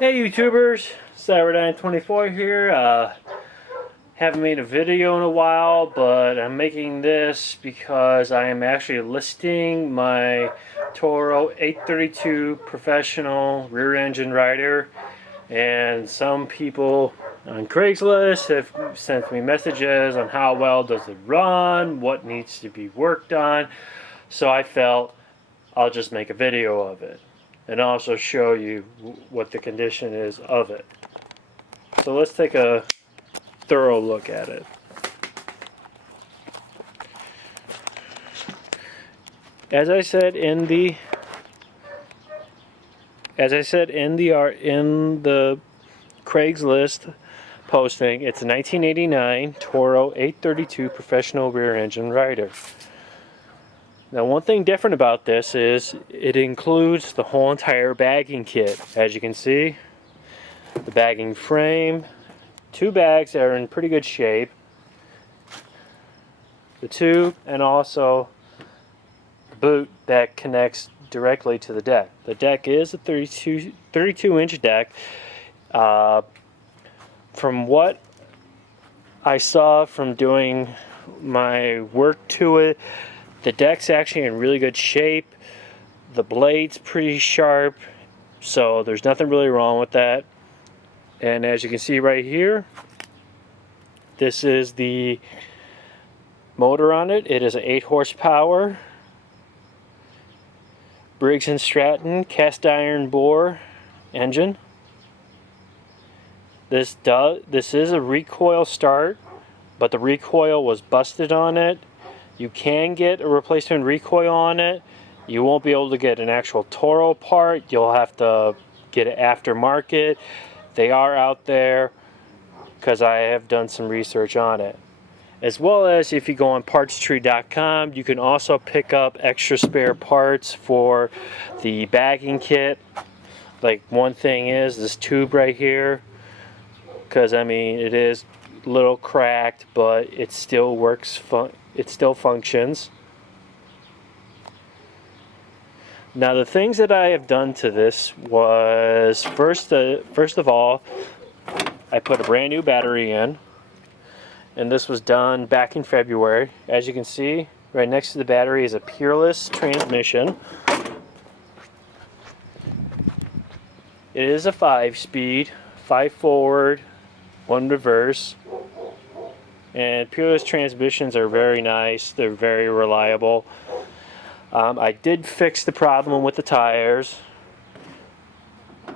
Hey YouTubers, Cyberdyne24 here. Haven't made a video in a while, but I'm making this because I am actually listing my Toro 832 professional rear engine rider, and some people on Craigslist have sent me messages on how well does it run, what needs to be worked on, so I felt I'll just make a video of it and also show you what the condition is of it. So let's take a thorough look at it. As I said in the Craigslist posting, it's a 1989 Toro 832 professional rear engine rider. Now, one thing different about this is it includes the whole entire bagging kit. As you can see, the bagging frame, two bags that are in pretty good shape, the tube, and also the boot that connects directly to the deck. The deck is a 32-inch deck. From what I saw from doing my work to it, the deck's actually in really good shape. The blade's pretty sharp, so there's nothing really wrong with that. And as you can see right here, this is the motor on it. It is an 8 horsepower Briggs & Stratton cast iron bore engine. This is a recoil start, but the recoil was busted on it. You can get a replacement recoil on it. You won't be able to get an actual Toro part. You'll have to get it aftermarket. They are out there because I have done some research on it. As well as if you go on partstree.com, you can also pick up extra spare parts for the bagging kit. Like, one thing is this tube right here, because I mean it is a little cracked, but it still works. It still functions. Now, the things that I have done to this was first of all, I put a brand new battery in, and this was done back in February. As you can see, right next to the battery is a Peerless transmission. It is a 5-speed, 5 forward, 1 reverse. And Peerless transmissions are very nice. They're very reliable. I did fix the problem with the tires.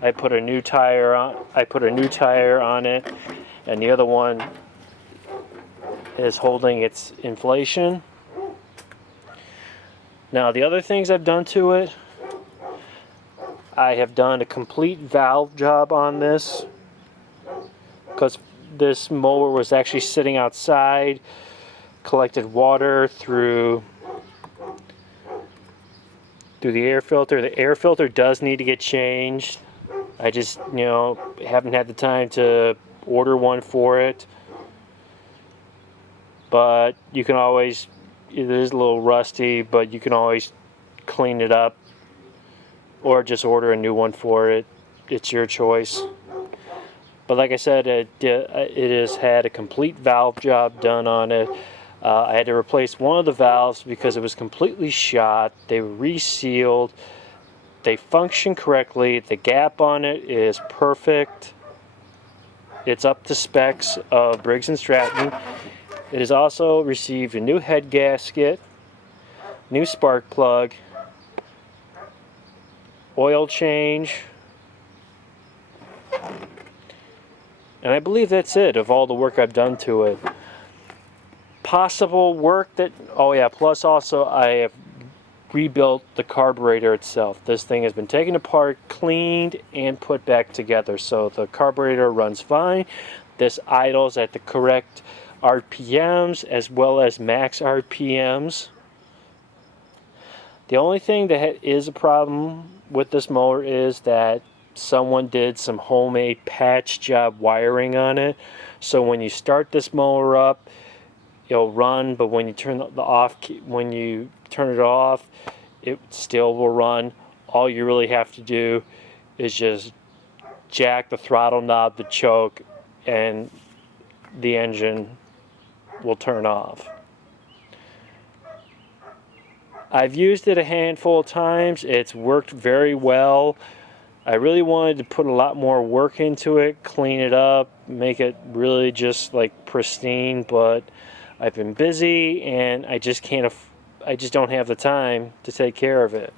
I put a new tire on it, and the other one is holding its inflation. Now, the other things I've done to it, I have done a complete valve job on this, because this mower was actually sitting outside, collected water through the air filter. The air filter does need to get changed. I just, haven't had the time to order one for it. But you can always, it is a little rusty, but you can always clean it up or just order a new one for it. It's your choice. But like I said, it has had a complete valve job done on it. I had to replace one of the valves because it was completely shot. They were resealed. They function correctly. The gap on it is perfect. It's up to specs of Briggs & Stratton. It has also received a new head gasket, new spark plug, oil change, and I believe that's it of all the work I've done to it. Possible work that, oh yeah, plus also I have rebuilt the carburetor itself. This thing has been taken apart, cleaned, and put back together, so the carburetor runs fine. This idles at the correct RPMs as well as max RPMs. The only thing that is a problem with this mower is that someone did some homemade patch job wiring on it. So when you start this mower up, it'll run, but when you turn it off, it still will run. All you really have to do is just jack the throttle knob, the choke, and the engine will turn off. I've used it a handful of times. It's worked very well. I really wanted to put a lot more work into it, clean it up, make it really just like pristine, but I've been busy and I just don't have the time to take care of it.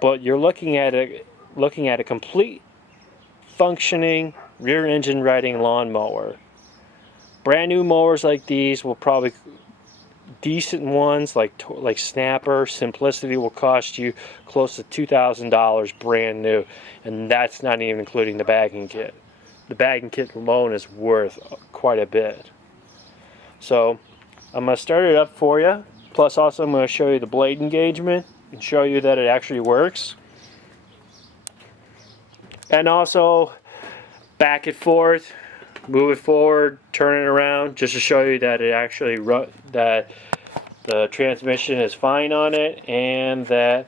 But you're looking at a complete functioning rear engine riding lawnmower. Brand new mowers like these will probably, decent ones like Snapper, Simplicity will cost you close to $2,000 brand new, and that's not even including the bagging kit. The bagging kit alone is worth quite a bit. So I'm going to start it up for you. Plus also I'm going to show you the blade engagement and show you that it actually works. And also back and forth, move it forward, turn it around, just to show you that it actually that the transmission is fine on it, and that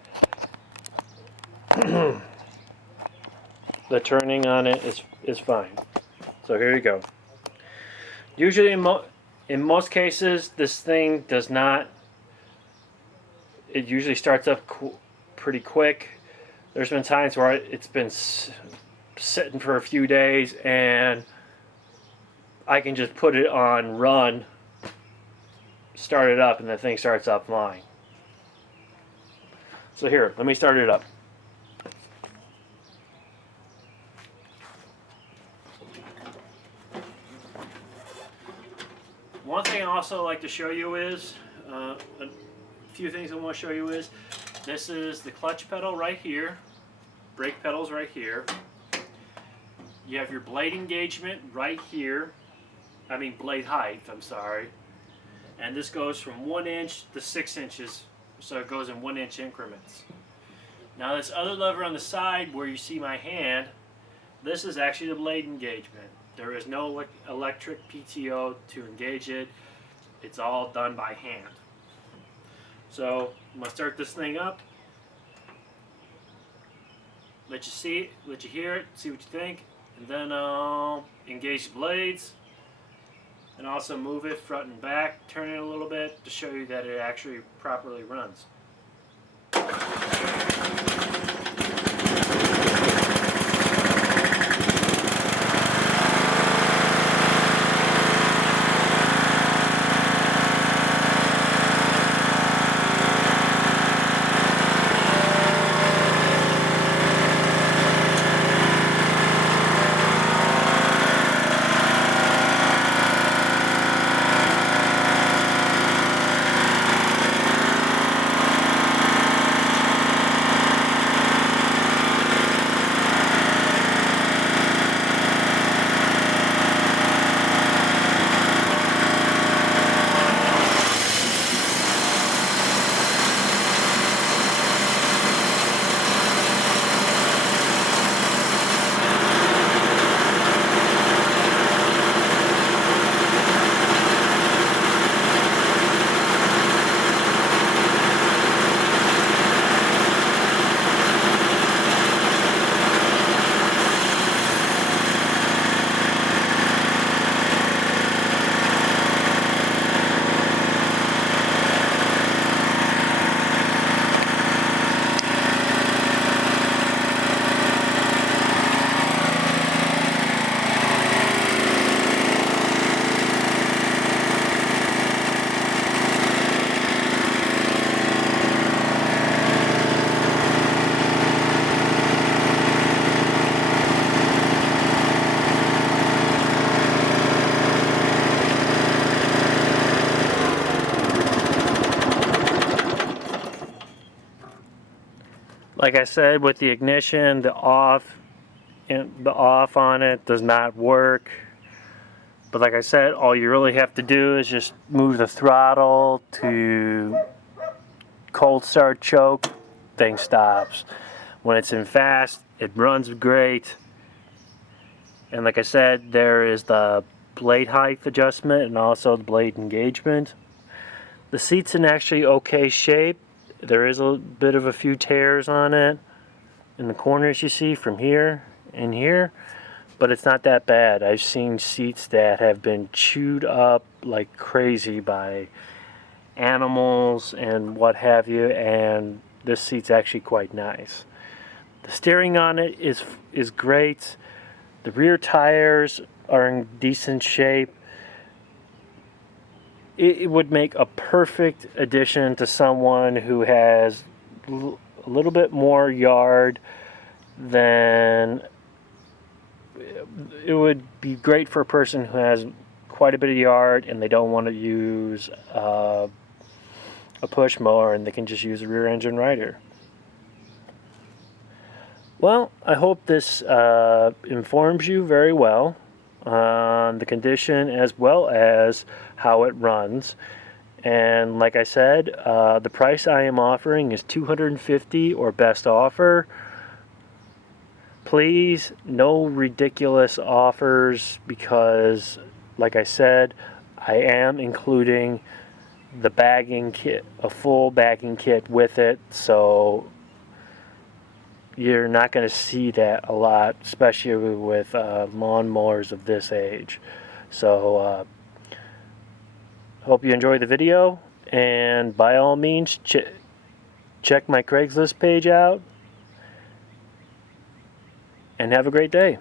the turning on it is fine. So here you go. Usually in most cases this thing does not, it usually starts up pretty quick. There's been times where it's been sitting for a few days and I can just put it on run, start it up, and the thing starts up flying. So here, let me start it up. One thing I also like to show you is, a few things I want to show you is, this is the clutch pedal right here, brake pedals right here. You have your blade engagement right here. I mean blade height, I'm sorry. And this goes from 1 inch to 6 inches, so it goes in 1 inch increments. Now this other lever on the side where you see my hand, this is actually the blade engagement. There is no electric PTO to engage it. It's all done by hand. So I'm going to start this thing up. Let you see it, let you hear it, see what you think, and then engage the blades. And also move it front and back, turn it a little bit to show you that it actually properly runs. Like I said, with the ignition, the off on it does not work. But like I said, all you really have to do is just move the throttle to cold start choke, thing stops. When it's in fast, it runs great. And like I said, there is the blade height adjustment and also the blade engagement. The seat's in actually okay shape. There is a bit of a few tears on it in the corners you see from here in here, but it's not that bad. I've seen seats that have been chewed up like crazy by animals and what have you, and this seat's actually quite nice. The steering on it is great. The rear tires are in decent shape. It would make a perfect addition to someone who has a little bit more yard than. It would be great for a person who has quite a bit of yard and they don't want to use a push mower, and they can just use a rear engine rider. Well, I hope this informs you very well on the condition as well as how it runs. And like I said, the price I am offering is $250 or best offer. Please, no ridiculous offers, because like I said, I am including the bagging kit, a full bagging kit with it, so you're not going to see that a lot, especially with lawnmowers of this age. So hope you enjoy the video, and by all means check my Craigslist page out, and have a great day.